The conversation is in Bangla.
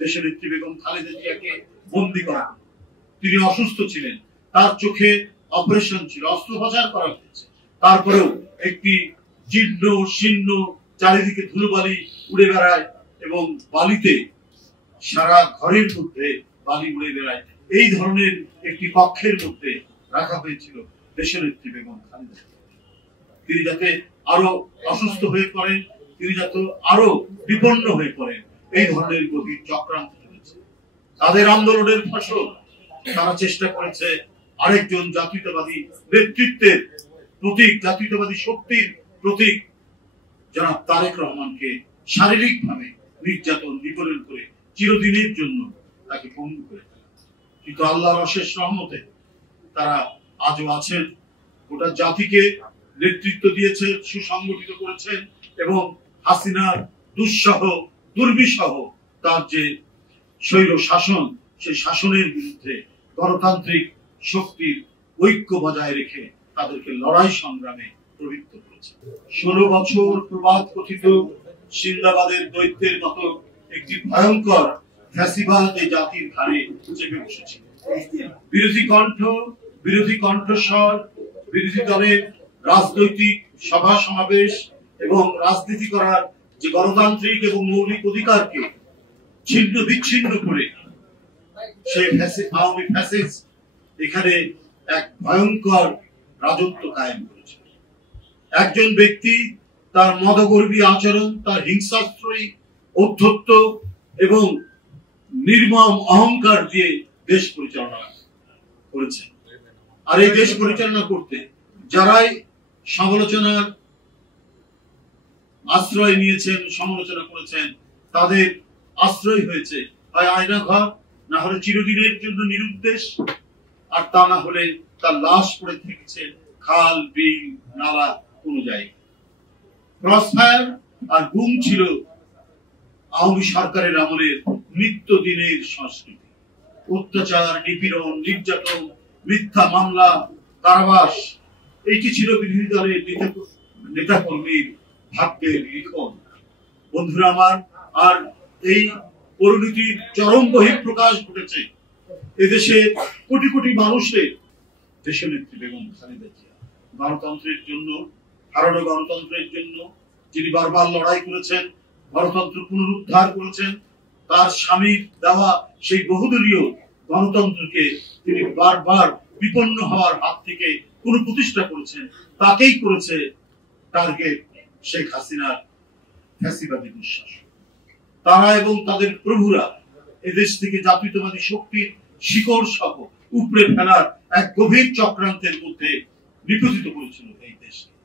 দেশনেত্রী বেগম খালেদা জিয়াকে বন্দী করা। তিনি অসুস্থ ছিলেন, তার চোখে অপারেশন ছিল, অস্ত্রোপচার করা হয়েছে, তারপরেও একটি জীর্ণ শীর্ণ চারিদিকে ধুলোবালি উড়ে বেড়ায় এবং বালিতে সারা ঘরের মধ্যে বালি উড়ে বেড়ায়। এই ধরনের একটি কক্ষের মধ্যে রাখা হয়েছিল দেশনেত্রী বেগম খালেদা। তিনি যাতে আরো অসুস্থ হয়ে পড়েন, তিনি যাতে আরো বিপন্ন হয়ে পড়েন, এই ধরনের গভীর চক্রান্ত চলেছে। তাদের আন্দোলনের ফসল তারা চেষ্টা করেছে আরেকজন জাতীয়তাবাদী নেতৃত্বের প্রতীক, জাতীয়তাবাদী শক্তির প্রতীক জনাব তারেক রহমানকে শারীরিকভাবে নির্যাতন নিপীড়ন করে চিরদিনের জন্য তাকে পঙ্গু করে ফেলা। কিন্তু আল্লাহর অশেষ রহমতে তারা আজও আছেন, গোটা জাতিকে নেতৃত্ব দিয়েছে, সুসংগঠিত করেছেন এবং হাসিনার দুঃসহ দুর্বিসহ তার যে স্বৈর শাসন, সেই শাসনের বিরুদ্ধে গণতান্ত্রিক শক্তির ঐক্য বজায় রেখে তাদেরকে লড়াই সংগ্রামে প্রবৃত্ত করেছে। 16 বছর প্রবাদ কথিত সিন্দাবাদের দৈত্যের মতো একটি ভয়ঙ্কর ফ্যাসিবাদ এই জাতির ধারে চেপে বসেছে। বিরোধী কণ্ঠস্বর, বিরোধী দলের রাজনৈতিক সভা সমাবেশ এবং রাজনীতি করার যে গণতান্ত্রিক এবং মৌলিক অধিকারকে ছিন্ন বিচ্ছিন্ন করে সেই আওয়ামী ফ্যাসিস্ট এখানে এক ভয়ঙ্কর রাজত্ব কায়েম করেছে। একজন ব্যক্তি তার মদগর্বী আচরণ, তার হিংসাত্মক ঔদ্ধত্য এবং নির্মম অহংকার দিয়ে দেশ পরিচালনা করেছে। আর এই দেশ পরিচালনা করতে যারাই সমালোচনার আশ্রয় নিয়েছেন, সমালোচনা করেছেন, তাদের আশ্রয় হয়েছে হয় আয়নাঘর, না হলে চিরদিনের জন্য নিরুদ্দেশ, আর তা না হলে তার লাশ পড়ে থেকেছে খাল, বিল, নালা কোন জায়গায়। ক্রসফায়ার আর গুম ছিল আওয়ামী সরকারের আমলের নিত্যদিনের সংস্কৃতি। অত্যাচার, নিপীড়ন, নির্যাতন, মিথ্যা মামলা, কারাবাস, এইটি ছিল বিরোধী দলের নেতাকর্মীর ভাগ্যের লিখন। বন্ধুরা আমার, আর এই পরিণতির চরম বহিঃপ্রকাশ ঘটেছে এদেশে কোটি কোটি মানুষের। দেশনেত্রী বেগম খালেদা জিয়া গণতন্ত্রের জন্য, হারানো গণতন্ত্রের জন্য যিনি বারবার লড়াই করেছেন, গণতন্ত্র পুনরুদ্ধার করেছেন, তার স্বামীর দেওয়া সেই বহুদলীয় গণতন্ত্রকে তিনি বারবার বিপন্ন হওয়ার হাত থেকে পুনঃপ্রতিষ্ঠা করেছেন। তাকেই করেছে টার্গেট শেখ হাসিনার ফ্যাসিবাদী দুঃশাসন। তারা এবং তাদের প্রভুরা এদেশ থেকে জাতীয়তাবাদী শক্তির শিকড় সহ উপড়ে ফেলার এক গভীর চক্রান্তের মধ্যে নিপতিত করেছিল এই দেশকে।